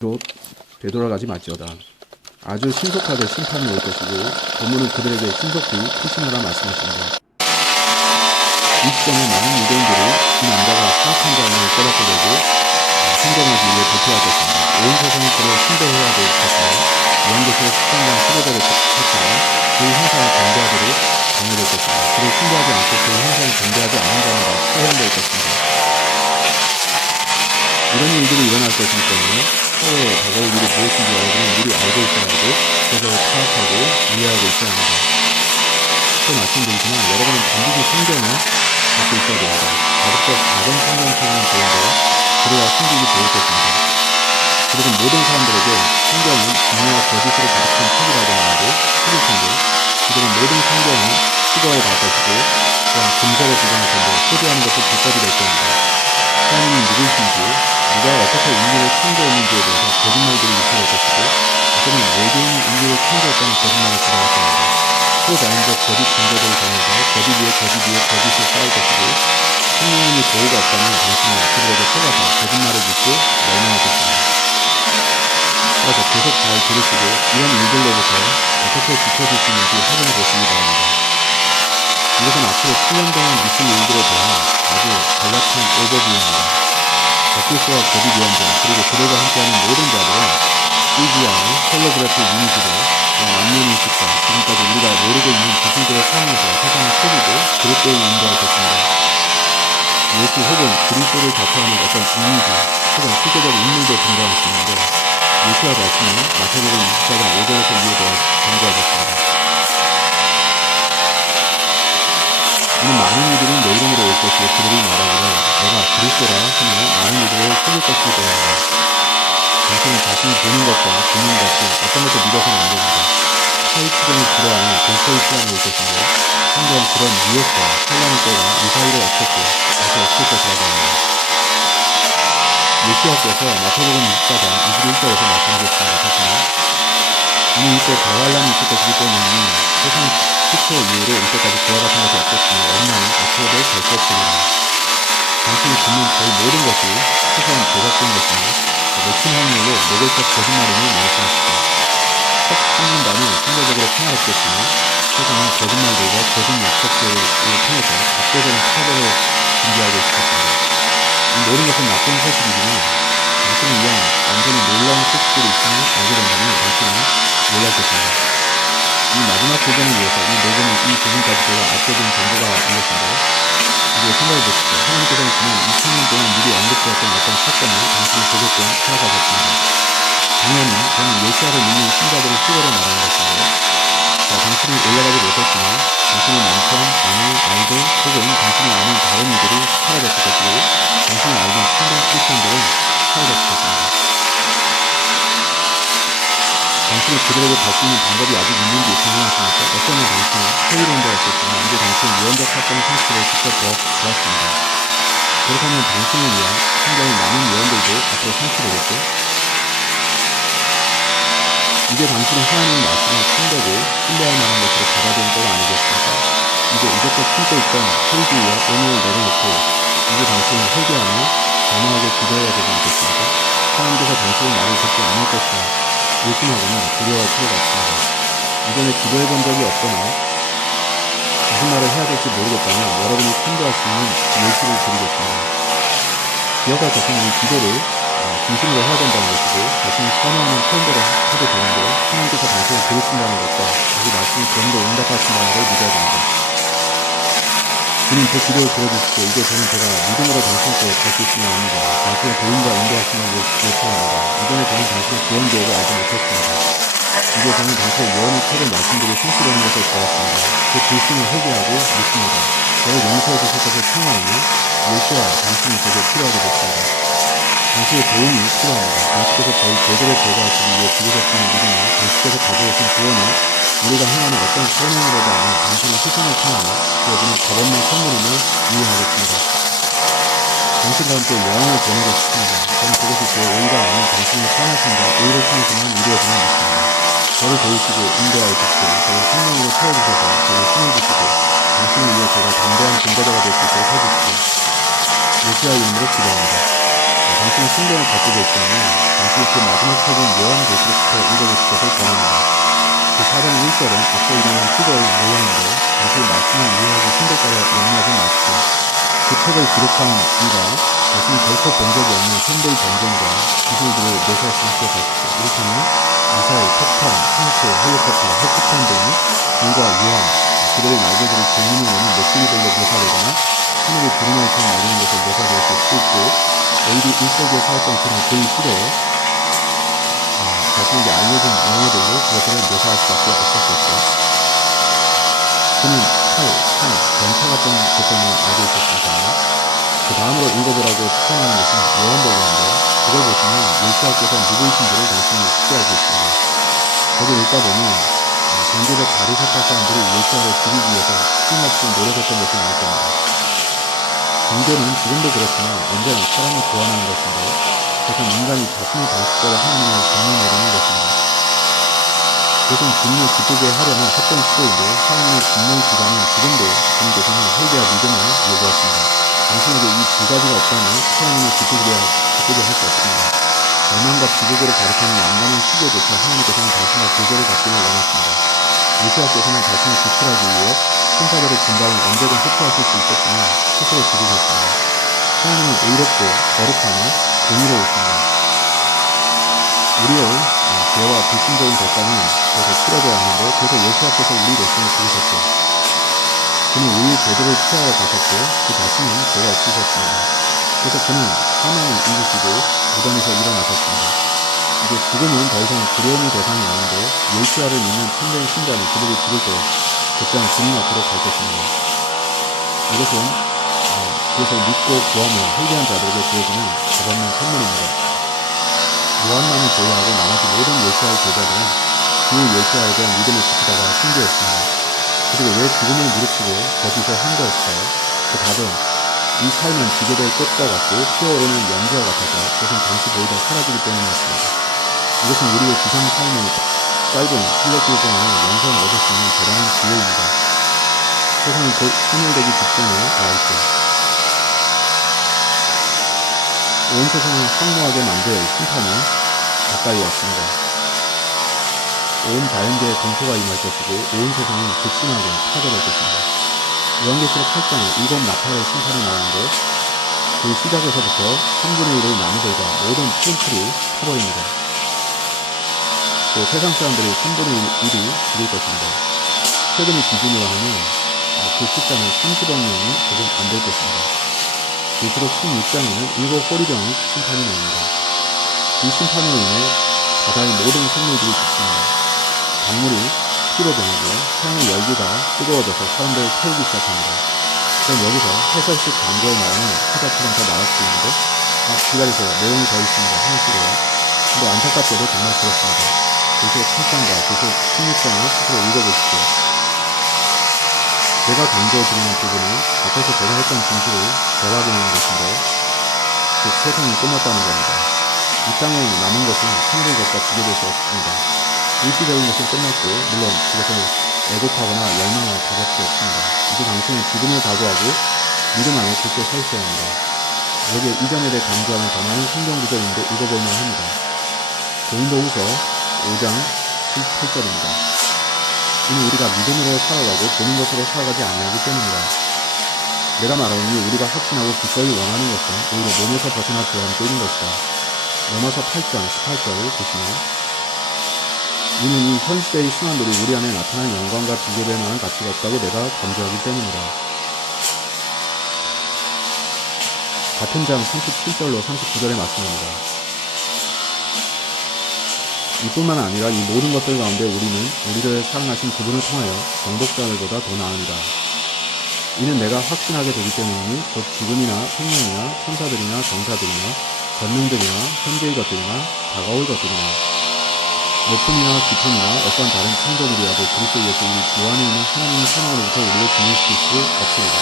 로 되돌아가지 말지어다. 아주 신속하게 심판이 올 것이고 본문은 그들에게 신속히 피신하라 말씀하십니다. 이 시점에 많은 유대인들이 이 남자가 사악한 자임을 깨닫게 되고 성경하기 위해 도피할 것입니다. 온 세상이 그를 숭배해야 될 것이며 무한도시의 수천장 수도자를 터치라 그 형상을 경배하도록 당해될 것입니다. 그를 숭배하지 않고 그 형상을 경배하지 않는 자는 다 처형될 것입니다. 이런 일들이 일어날 것이기 때문에 사회에 다가올 일이 무엇인지 여러분은 미리 알고 있어야 하고 그것을 파악하고 이해하고 있어야 합니다. 또 말씀드리지만 여러분은 반드시 성경을 갖고 있어야 됩니다. 가급적 작은 성경책은 좋은데 그래야 숨기기 좋을 것입니다. 그리고 모든 사람들에게 성경은 진리와 거짓으로 가득한 책이라고 말하고 책일 텐데 그들은 모든 성경을 수거해 갈 것이고 또한 금속에 부정할 텐데 소지하는 것도 비법이 될 겁니다. 하나님이 누구신지 누가 어떻게 인류를 창조했는지에 대해서 거짓말들이 유출될 것이고 어쩌면 외계인이 인류를 창조했다는 거짓말을 주장했습니다. 초자연적 거짓 종교들을 통해서 거짓 위에 거짓을 쌓을 것이고 하나님의 보호가 없다면 당신은 그들에게 속아서 거짓말을 믿고 멸망할 것입니다. 따라서 계속 잘 들으시고 이런 일들로부터 어떻게 지켜질 수 있는지 확인해 보시기 바랍니다. 이것은 앞으로 7년 동안 있을 일들에 대한 아주 간략한 오버뷰입니다. 적그리스도와 거짓 예언자 그리고 그들과 함께하는 모든 자들은 CGI, 홀로그래피 이미지로 안면인식과 지금까지 우리가 모르고 있는 기술들을 사용해서 세상을 속이고 그릇되이 인도할 것입니다. 예수 혹은 그리스도를 대표하는 어떤 이미지 혹은世界적 인물도 등장할 수 있는데 예수와 말씀은 마태복음 24장 5절에서 이에 대해 전개하겠습니다. 이는 많은 이들이 내 이름으로 올 것이고 그들이 말하기를 내가 그리스도라 하며 많은 이들을 속일 것이기 때문이다. 당신은 자신이 보는 것과 듣는 것이 어떤 것도 믿어서는 안 됩니다. 사이치경이 불어하는 공포의 시간이 올 것인데 성경은 그런 유혹과 혼란의 때가 이 사이를 없었고 다시 없을 것이라고 합니다. 메시아께서 마태복음 24장 21절에서 말씀하셨습니다. 자신은 이는 이때 대환란이 있을 것이기 때문에 세상 시초 이후로 이때까지 그와 같은 것이 없었으니 없나니 앞으로도 될 것이니라. 당신이 듣는 거의 모든 것이 세상 조작된 것이며 높은 확률로 노골적 거짓말임을 말씀하시죠. 첫 상문단이 상대적으로 평화롭겠지만 세상은 거짓말들과 거짓 약속들을 통해서 압도적인 파괴를 준비하고 있을 것입니다. 이 모든 것은 나쁜 소식이지만 당신을 위한 완전히 놀라운 소식들이 있음을 알게 된다면 당신은 놀랄 것입니다. 이 마지막 도전을 위해서 이 녹음은 이 부분까지 제가 압도된 정보가 있었는데 이제 생각해 보십시오. 하나님께서는 지난 2000년 동안 미리 언급되었던 어떤 사건을 당신이 보게끔 허락하셨습니다. 당연히 저는 메시아를 믿는 신자들의 수고를 말하는 것인데 당신이 올라가지 못했지만 당신의 남편, 아내, 아이들 혹은 당신이 아는 다른 이들이 사라졌을 것이고 당신이 알던 참된 크리스천들은 사라졌을 것입니다. 당신이 그들에게 갈 수 있는 방법이 아직 있는지 궁금하십니까? 어쩌면 당신은 회의론자였었지만 이제 당신은 유언적 사건의 성취를 직접 보았습니다. 그렇다면 당신을 위한 성경의 많은 예언들도 앞으로 성취되겠죠? 이제 당신은 하나님의 말씀을 참되고 신뢰할 만한 것으로 받아들일 때가 아니겠습니까? 이제 이것껏 품고 있던 회의주의와 오늘을 내려놓고 이제 당신은 회개하며 변화하게 기도해야 되지 않겠습니까? 하나님께서 당신의 말을 듣지 않을 것이라 의심하거나 두려워할 필요가 없습니다. 이전에 기도해 본 적이 없거나 무슨 말을 해야 될지 모르겠다면 여러분이 참조할 수 있는 예시를 드리겠습니다. 기억할 것은 이 기도를 진심으로 해야 된다는 것이고 자신이 선호하는 표현대로 해도 되는데 하나님께서 당신을 들으신다는 것과 자기 말씀이 그런데 응답하신다는 걸 믿어야 됩니다. 주님 제 기도를 들어주십시오. 이제 저는 제가 믿음으로 당신께 갈 수 있으면 합니다. 당신의 도움과 인도하심을 요청합니다. 이전에 저는 당신의 구원 계획을 알지 못했습니다. 이제 저는 당신의 예언의 책을 말씀드릴 성취되는 것을 보았습니다. 그 불신을 회개하고 믿습니다. 저를 용서해 주실 것을 청하오니 예수와 당신이 제게 필요하게 됐습니다. 당신의 도움이 필요합니다. 당신께서 저희 죄들을 제거하시기 위해 죽으셨음을 믿으며 당신께서 가져오신 구원은 우리가 행하는 어떤 선행으로도 아닌 당신의 희생을 통하여 주어지는 값없는 선물임을 이해하겠습니다. 당신과 함께 영원을 보내고 싶습니다. 저는 그것이 제 의가 아닌 당신의 선하심과 의를 통해서만 이루어지는 것입니다. 저를 도우시고 인도하여 주시고 저를 성령으로 채워주셔서 저를 힘내주시고 당신을 위해 제가 담대한 증거자가 될 수 있도록 해주시고 메시아 이름으로 기도합니다. 당신의 성경을 가지고 있다면 당신이 그 마지막 책인 요한계시록부터 읽어보실 것을 권합니다. 그 4장 1절은 앞서 일어난 시대의 모형인데 당신의 말씀을 이해하고 신들까지 영리하지 마십시오. 그 책을 기록한 이가 자신이 결코 본 적이 없는 현대의 전쟁과 기술들을 묘사했으면 하십시오. 이를테면 미사일, 폭탄, 탱크, 헬리콥터, 핵폭탄 등이 불과 위험, 그들의 날개들을 질문을 내는 목소리들로 묘사되거나 하늘이 구름알처럼 날리는 것을 묘사되었을 수도 있고 AD 1세기에 살았던 그런 그 시대에 자신에게 알려진 용어들로 그것들을 묘사할 수밖에 없었겠죠. 그는 병차 같은 것 때문에 알고 있었으니까요. 그 다음으로 읽어보라고 추천하는 것은 요한복음인데 그걸 보시면 예수님께서 누구이신 줄을 당신이 숙지하고 있습니다. 거기 읽다 보면 경제적 바리새파 사람들이 예수를 죽이기 위해서 힘없이 노력했던 것이 나올 겁니다. 종교는 지금도 그렇지만 언제나 사람을 구원하는 것인데 그것은 인간이 자신의 방식대로 하나님을 경륜내리는 것입니다. 그것은 주님을 기쁘게 하려는 헛된 시도인데 하나님의 분노의 기간은 지금도 주님께서는 회개와 믿음을 요구하십니다. 당신에게 이 두 가지가 없다면 하나님을 기쁘게 할 수 없습니다. 절망과 비극으로 가르치는 양반의 시기조차 하나님께서는 당신과 교제를 갖기를 원하십니다. 메시아께서는 자신을 구출하기 위해 천사들의 군단을 언제든 흡수하실 수 있었으나 스스로 죽으셨습니다. 하나님은 의롭고 거룩하며 공의로우십니다. 우리의 죄와 불신적인 대가는 그래서 치러져야 하는데 그래서 예수께서 우리 대신에 죽으셨죠. 그는 우리의 죄들을 피하러 가셨고 그 자신은 죄가 없으셨습니다. 그래서 그는 사망을 이기시고 무덤에서 일어나셨습니다. 이제 죽음은 더 이상 두려움의 대상이 아닌데 예수와를 믿는 참된 신자는 그들이 죽을 때 곧장 주님 앞으로 갈 것입니다. 이것은 그것을 믿고 구하며 회개한 자들에게 주어지는 가볍는 선물입니다. 요한만을 제외하고 나머지 모든 예수와의 제자들은 그 예수와에 대한 믿음을 지키다가 순교했습니다. 그리고 왜 죽음을 무릅쓰고 거짓을 한 것일까요? 그 답은 이 삶은 지게될 꽃과 같고 피어오르는 연기와 같아서 그것은 잠시 보이다 사라지기 때문이었습니다. 이것은 우리의 지상 삶의 짧은 순례길 동안에 영생을 얻을 수 있는 대단한 기회입니다. 세상은 곧 소멸되기 직전에 와있고 온 세상을 황무하게 만들 심판이 가까이 왔습니다. 온 자연계에 공포가 임할 것이고 온 세상은 극심하게 파괴될 것입니다. 요한계시록 8장에 일곱 나팔의 심판이 나오는데 그 시작에서부터 3분의 1의 나무들과 모든 푸른 풀이 타버립니다. 또 세상 사람들이 3분의 1이 죽을 것입니다. 최근의 기준으로 하면 그 숫자는 30억 명이 조금 안 될 것입니다. 계시록 16장에는 일곱 호리병의 심판이 나옵니다. 이 심판으로 인해 바다의 모든 생물들이 죽습니다. 강물이 피로 변하고 태양의 열기가 뜨거워져서 사람들을 태우기 시작합니다. 그럼 여기서 해설식 광고에 나오는 화자처럼 더 나올 수 있는데 기다리세요. 내용이 더 있습니다. 하는 식으로. 근데 안타깝게도 정말 그렇습니다. 계시록 8장과 계시록 16장을 스스로 읽어보십시오. 제가 강조해드리는 부분은 앞에서 제가 했던 진술을 재확인하는 것인데 그 세상이 끝났다는 겁니다. 이 땅에 남은 것은 하늘의 것과 비교될 수 없습니다. 일시적인 것은 끝났고 물론 그것을 애곡하거나 열망할 가격도 없습니다. 이제 당신은 죽음을 각오하고 믿음 안에 굳게 서 있어야 합니다. 여기에 이전에 대해 강조하는 더 많은 성경 구절인데 읽어볼만 합니다. 고린도후서 5장 7절입니다. 이는 우리가 믿음으로 살아가고 보는 것으로 살아가지 아니하기 때문이다. 내가 말하오니 우리가 확신하고 기꺼이 원하는 것은 오히려 몸에서 벗어나 구하는 때인 것이다. 로마서 8장 18절을 보시면 이는 이 현시대의 순환들이 우리 안에 나타난 영광과 비교될 만한 가치가 없다고 내가 강조하기 때문이다. 같은 장 37절로 39절의 말씀입니다. 이뿐만 아니라 이 모든 것들 가운데 우리는 우리를 사랑하신 그분을 통하여 정복자들보다 더 나은다. 이는 내가 확신하게 되기 때문이니 곧 죽음이나 생명이나 천사들이나 정사들이나 권능들이나 현재의 것들이나 다가올 것들이나 높음이나 깊음이나 어떤 다른 창조물이라도 그리스도 예수 우리 주 안에 있는 하나님의 사랑으로부터 우리를 분리시킬 수 없습니다.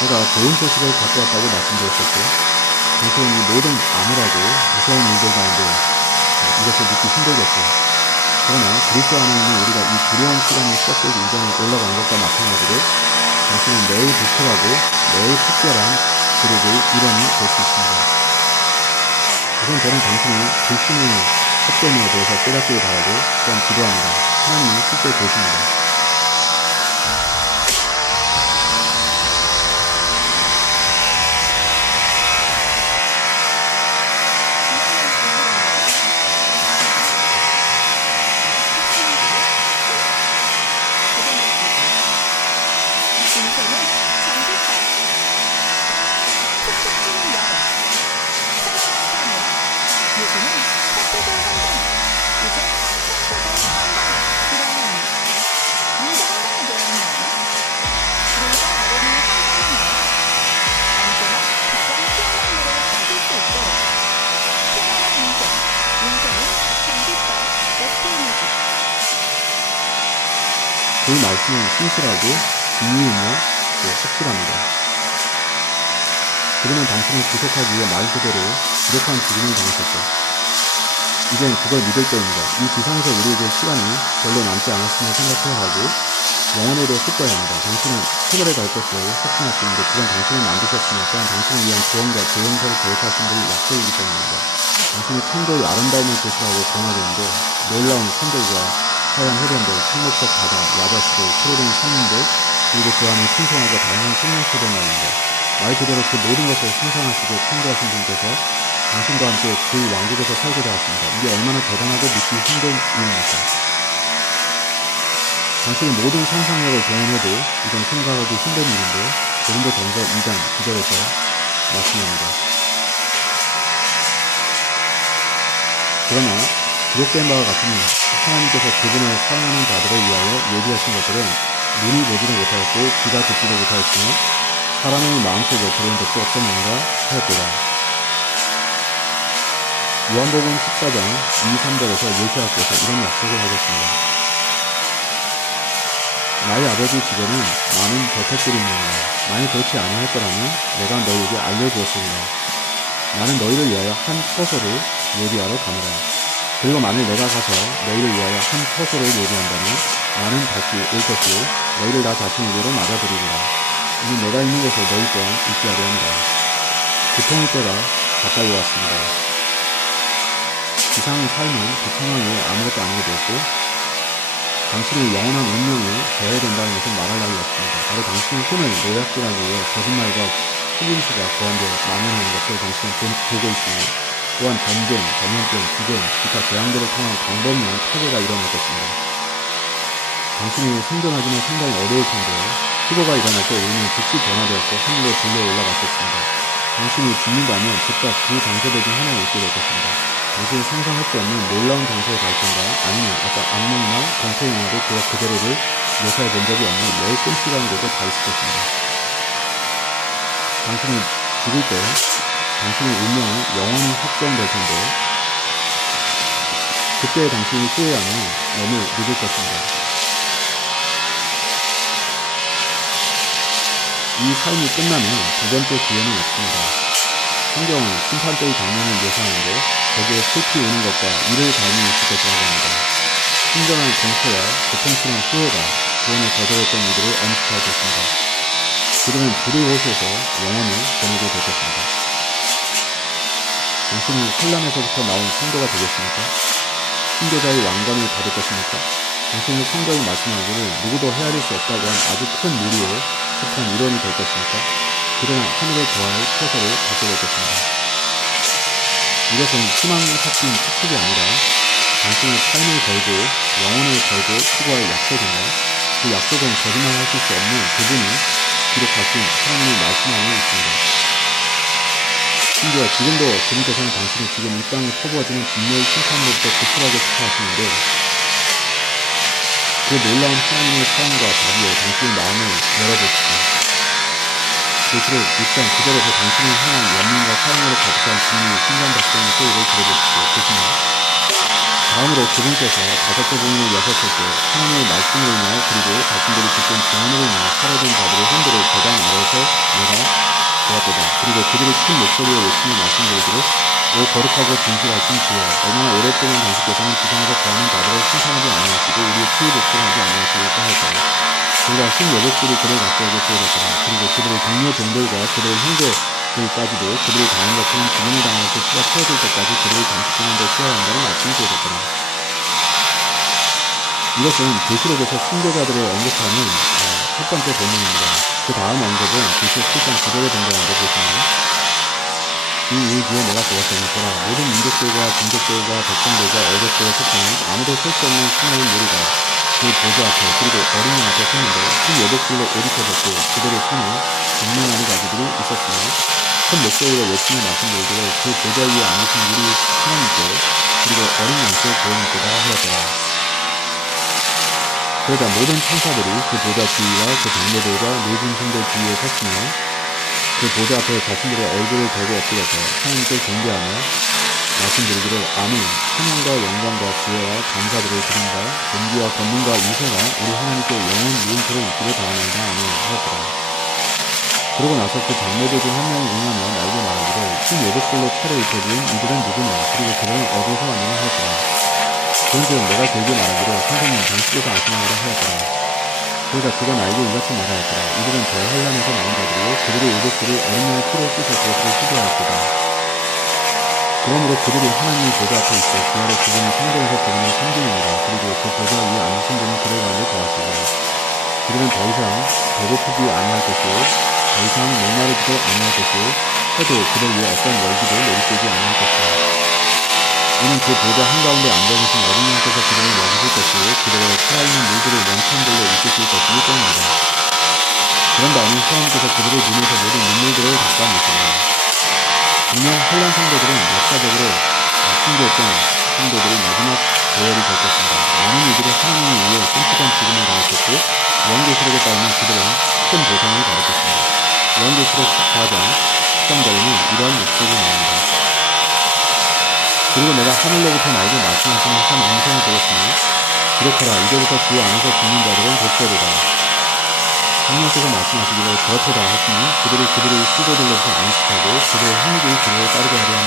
제가 좋은 소식을 갖고 왔다고 말씀드렸었고 당신은 이 모든 암울하고 무서운 일들 가운데 이것을 믿기 힘들겠죠. 그러나 그리스도 안에 있는 우리가 이 두려운 시간이 시작되기 이전에 올라간 것과 마찬가지로 당신은 매우 독특하고 매우 특별한 그룹의 일원이 될 수 있습니다. 우선 저는 당신의 불신의 헛됨에 대해서 깨닫기를 바라고 또한 기도합니다. 하나님은 실제 계십니다. 그 말씀은 신실하고 진리이며 확실합니다. 그러면 당신은 구속하기 위해 말 그대로 기록한 죽음을 당하셨죠. 이젠 그걸 믿을 때입니다. 이 지상에서 우리에게 시간이 별로 남지 않았음을 생각해야 하고 영원에 대해 숙고해야 합니다. 당신은 하늘에 갈 것을 확신할 수 있는데 그건 당신은 만드셨으니까 당신을 위한 구원과 재용서를 계획하신 분이 약속이기 때문입니다. 당신이 천도의 아름다움을 제시하고 권하되는데 놀라운 천도가 하얀 해변들, 청록색 바다, 야자수들, 푸르른 산림들, 그리고 그 안에 신선하고 다양한 생명체들 말입니다. 말 그대로 그 모든 것을 생산하시고 창조하신 분께서 당신과 함께 그 왕국에서 살게 되었습니다. 이게 얼마나 대단하고 믿기 힘든 일입니까? 당신의 모든 상상력을 동원해도 이건 생각하기 힘든 일인데 고린도 전서 2장 9절에서 말씀합니다. 그러나 기록된 바와 같으니 하나님께서 그분을 사랑하는 자들을 위하여 예비하신 것들은 눈이 보지도 못하였고 귀가 듣지도 못하였으며 사람의 마음속에 들어온 적도 없었느니라 하였더라. 요한복음 14장 2, 3절에서 예수님께서 이런 약속을 하셨습니다. 나의 아버지 집에는 많은 저택들이 있느니라. 만약 그렇지 아니하였더라면 내가 너희에게 알려주었으리라. 나는 너희를 위하여 한 처소를 예비하러 가노라. 그리고 만일 내가 가서 너희를 위하여 한 처소를 예비한다면 나는 다시 올 것이요 너희를 나 자신에게로 맞아들이리라. 이는 내가 있는 곳에 너희 또한 있게 하려 합니다. 고통의 때가 가까이 왔습니다. 지상의 삶은 그 상황 외에 아무것도 아니게 되었고 당신의 영원한 운명을 져야 된다는 것은 말할 나위 없습니다. 바로 당신의 혼을 노략질하기 위해 거짓말과 속임수가 고안되어 만연하는 것을 당신은 보고 있습니다. 또한 전쟁, 전염병, 기근, 기타 재앙들을 통한 광범위한 파괴가 일어날 것입니다. 당신이 생존하기는 상당히 어려울 텐데요. 휴거가 일어날 때 우리는 즉시 변화되었고 하늘로 들려 올라갔었습니다. 당신이 죽는다면 즉각 그 장소들 중 하나에 있게 될 것입니다. 당신이 상상할 수 없는 놀라운 장소에 갈 건가 아니면 아까 악몽이나 공포영화도 그대로를 묘사해 본 적이 없는 매우 끔찍한 곳에 가 있을 것입니다. 당신이 죽을 때 당신의 운명은 영원히 확정될 텐데 그때 당신이 후회하면 너무 늦을 것입니다. 이 삶이 끝나면 두 번째 기회는 없습니다. 성경은 심판대의 장면을 묘사하는데 거기에 슬피 우는 것과 이를 갈망이 있을 것이라고 합니다. 순전한 공포와 고통스러운 후회가 구원을 거절했던 이들을 언급하였습니다. 그들은 불의 호수에서 영원히 보내게 될 것입니다. 당신은 환란에서부터 나온 성도가 되겠습니까? 순교자의 왕관을 받을 것입니까? 당신은 성경이 말씀하기를 누구도 헤아릴 수 없다고 한 아주 큰 무리에 속한 일원이 될 것입니까? 그러나 하늘에 거할 처소를 갖게 될 것입니다. 이것은 희망이 섞인 추측이 아니라 당신의 삶을 걸고 영혼을 걸고 추구할 약속이며 그 약속은 거짓말하실 수 없는 그분이 기록하신 하나님의 말씀 안에 있습니다. 심지어 지금도 그분께서는 당신이 지금 이 땅에 퍼부어지는 진노의 심판으로부터 구출하게 축하하시는데 그 놀라운 하나님의 사랑과 자비에 당신의 마음을 열어보십시오. 계시록 6장 9절에서 당신을 향한 연민과 사랑으로 가득한 진리의 신전 작성의 소리를 들어보십시오. 보시면 다음으로 그분께서 다섯째 봉인을 여셨을 때 하나님의 말씀으로 인하여 그리고 자신들이 듣던 증언으로 인하여 사로된 자들의 흔들을 재단 아래에서 내가 보았도다. 그리고 그들이 큰 목소리로 외치며 말씀드리기를 오 거룩하고 진실하신 주여 얼마나 오랫동안 당신께서는 지상에서 거하는 자들을 심판하지 아니하시고 우리의 피의 복수를 하지 아니하시고 하였다. 그러다 신여복들이 그를 갑자기 쓰여졌더라. 그리고 그들의 동료 종들과 그들의 형제들까지도 그들이 당한 것처럼 죽음을 당하고 피가 채워질 때까지 그들을 잠식하는 데 쓰여한다는 말씀이 되어졌더라. 이것은 계시록에서 순교자들을 언급하는 첫 번째 본문입니다. 그 다음 언급은 계시록 7장 9절에 등장하는데 보시면 이 일 뒤에 내가 보았더니 보라 모든 민족들과 종족들과 백성들과 어족들의 속성은 아무도 셀 수 없는 수많은 무리가 그 보좌 앞에 그리고 어린 양 앞에 섰는데 흰 여복들로 옷 입혀졌고 그들의 손에 장명하는 가지들이 있었으며 큰 목소리로 외치며 말씀드리기를 그 보좌 위에 앉으신 우리 하나님께 그리고 어린 양께 구원이되다 하였더라. 그러자 모든 천사들이 그 보좌 주위와 그 장로들과 네 짐승들 주위에 섰으며 그 보좌 앞에 자신들의 얼굴을 대고 엎드려서 하나님께 경배하며 말씀드리기를 아멘 찬양과 영광과 지혜와 감사들을 드린다 존귀와 권능과 위세가 우리 하나님께 영원 무궁토록 있기를 바라나이다 아멘 하였더라. 그러고 나서 그 장로들 중 한 명이 응하며 나에게 말하기를 흰 외복들로 차려 입혀진 이들은 누구냐 그리고 그들은 어디서 왔느냐 하였더라. 그런즉 내가 그에게 말하기를 선생님 당신께서 아시느니라 하였더라. 그러자 그가 나에게 이같이 말하였더라. 이들은 대환란에서 나온 자들이요 그들의 의복들을 어린 양의 피로 씻어 그것을 수도하였도다. 그러므로 그들이 하나님의 보좌 앞에 있어 그 아래 그분이 성전에서 그분의 성전입니다. 그리고 그 보좌 위에 앉으신 분은 그들 가운데 거하시고 그들은 더 이상 배고프지 아니할 것이요 더 이상 목마르지도 아니할 것이요 해도 그들 위에 어떤 열기도 내리쬐지 아니할 것이다. 이는 그 보좌 한가운데 앉아계신 어린 양께서 그들을 먹이실 것이요 그들의 살아있는 물들을 원천들로 이끄실 것이기 때문이다. 그런 다음에 하나님께서 그들의 눈에서 모든 눈물들을 닦아내시라. 분명 혼란 성도들은 역사적으로 순교했던 성도들이 마지막 대열이 될 것입니다. 많은 이들이 하나님에 의해 끔찍한 죽음을 당했었고 요한계시록에 따르면 그들은 큰 보상을 받을 것입니다. 요한계시록 14장 13절에는 이러한 약속이 나옵니다. 그리고 내가 하늘로부터 나에게 말씀하시는 한 음성을 들었으니 기록하라 이제부터 주 안에서 죽는 자들은 복되리라. 성령께서 말씀하시기를 그렇도다 하시니 그들이 수도들로부터 안식하고 그들의 흥미를 그들을 따르게 하려 함이라.